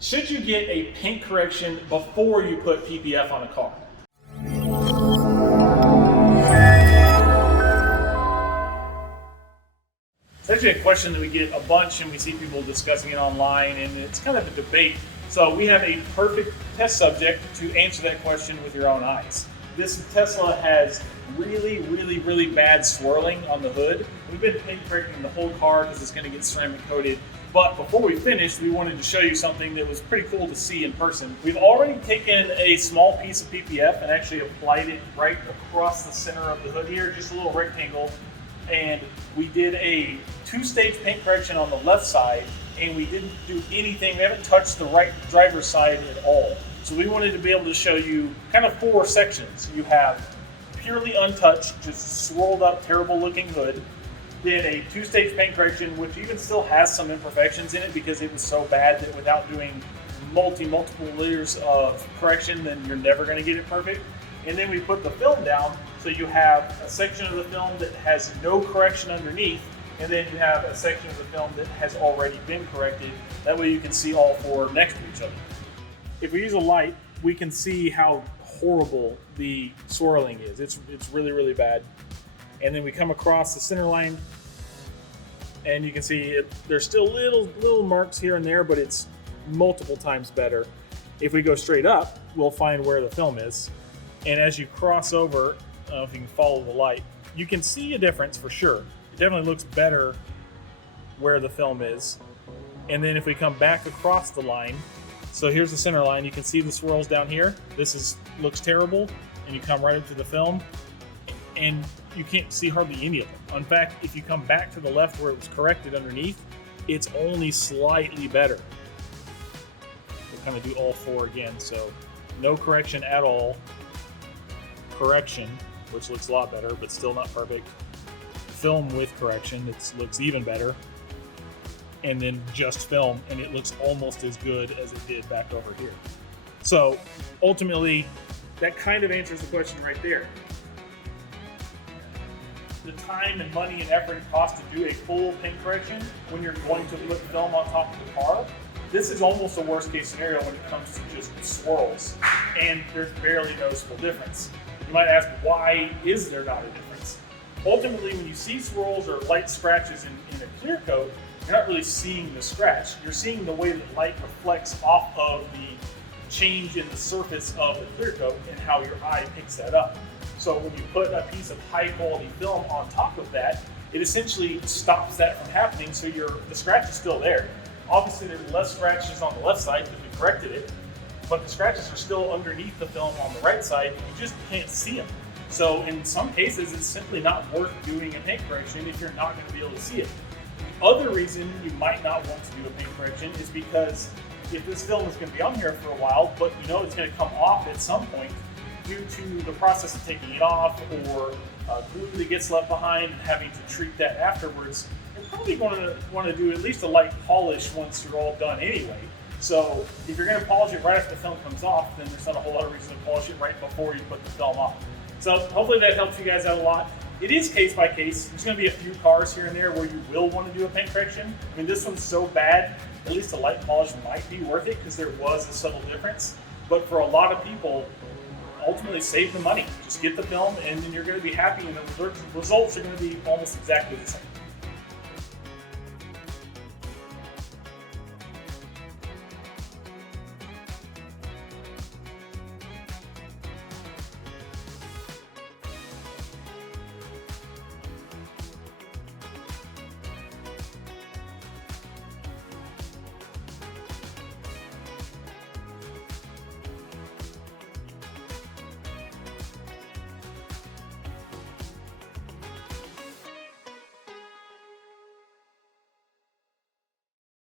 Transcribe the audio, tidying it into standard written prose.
Should you get a paint correction before you put PPF on a car? It's actually a question that we get a bunch, and we see people discussing it online, and it's kind of a debate. So we have a perfect test subject to answer that question with your own eyes. This Tesla has really bad swirling on the hood. We've been paint correcting the whole car because it's going to get ceramic coated. But before we finished, we wanted to show you something that was pretty cool to see in person. We've already taken a small piece of PPF and actually applied it right across the center of the hood here, just a little rectangle. And we did a two-stage paint correction on the left side, and we didn't do anything. We haven't touched the right driver's side at all. So we wanted to be able to show you kind of four sections. You have purely untouched, just swirled up, terrible looking hood. Did a two-stage paint correction, which even still has some imperfections in it because it was so bad that without doing multiple layers of correction, then you're never going to get it perfect. And then we put the film down, so you have a section of the film that has no correction underneath, and then you have a section of the film that has already been corrected. That way you can see all four next to each other. If we use a light, we can see how horrible the swirling is. It's really bad. And then we come across the center line, and you can see there's still little marks here and there, but it's multiple times better. If we go straight up, we'll find where the film is. And as you cross over, I don't know if you can follow the light, you can see a difference for sure. It definitely looks better where the film is. And then if we come back across the line, so here's the center line, you can see the swirls down here. This looks terrible, and you come right up to the film, and you can't see hardly any of them. In fact, if you come back to the left where it was corrected underneath, it's only slightly better. We'll kind of do all four again. So no correction at all. Correction, which looks a lot better, but still not perfect. Film with correction, it looks even better. And then just film, and it looks almost as good as it did back over here. So ultimately, that kind of answers the question right there. The time and money and effort it costs to do a full paint correction when you're going to put film on top of the car, this is almost a worst case scenario when it comes to just swirls, and there's barely noticeable difference. You might ask, why is there not a difference? Ultimately, when you see swirls or light scratches in a clear coat, you're not really seeing the scratch. You're seeing the way that light reflects off of the change in the surface of the clear coat and how your eye picks that up. So when you put a piece of high quality film on top of that, it essentially stops that from happening, so the scratch is still there. Obviously there's less scratches on the left side because we corrected it, but the scratches are still underneath the film on the right side, and you just can't see them. So in some cases, it's simply not worth doing a paint correction if you're not going to be able to see it. The other reason you might not want to do a paint correction is because if this film is going to be on here for a while, but you know it's going to come off at some point due to the process of taking it off, or glue that gets left behind and having to treat that afterwards, you're probably going to want to do at least a light polish once you're all done anyway. So if you're going to polish it right after the film comes off, then there's not a whole lot of reason to polish it right before you put the film on. So hopefully that helps you guys out a lot. It is case by case. There's going to be a few cars here and there where you will want to do a paint correction. I mean, this one's so bad, at least a light polish might be worth it because there was a subtle difference. But for a lot of people, ultimately save the money. Just get the film, and then you're going to be happy, and the results are going to be almost exactly the same.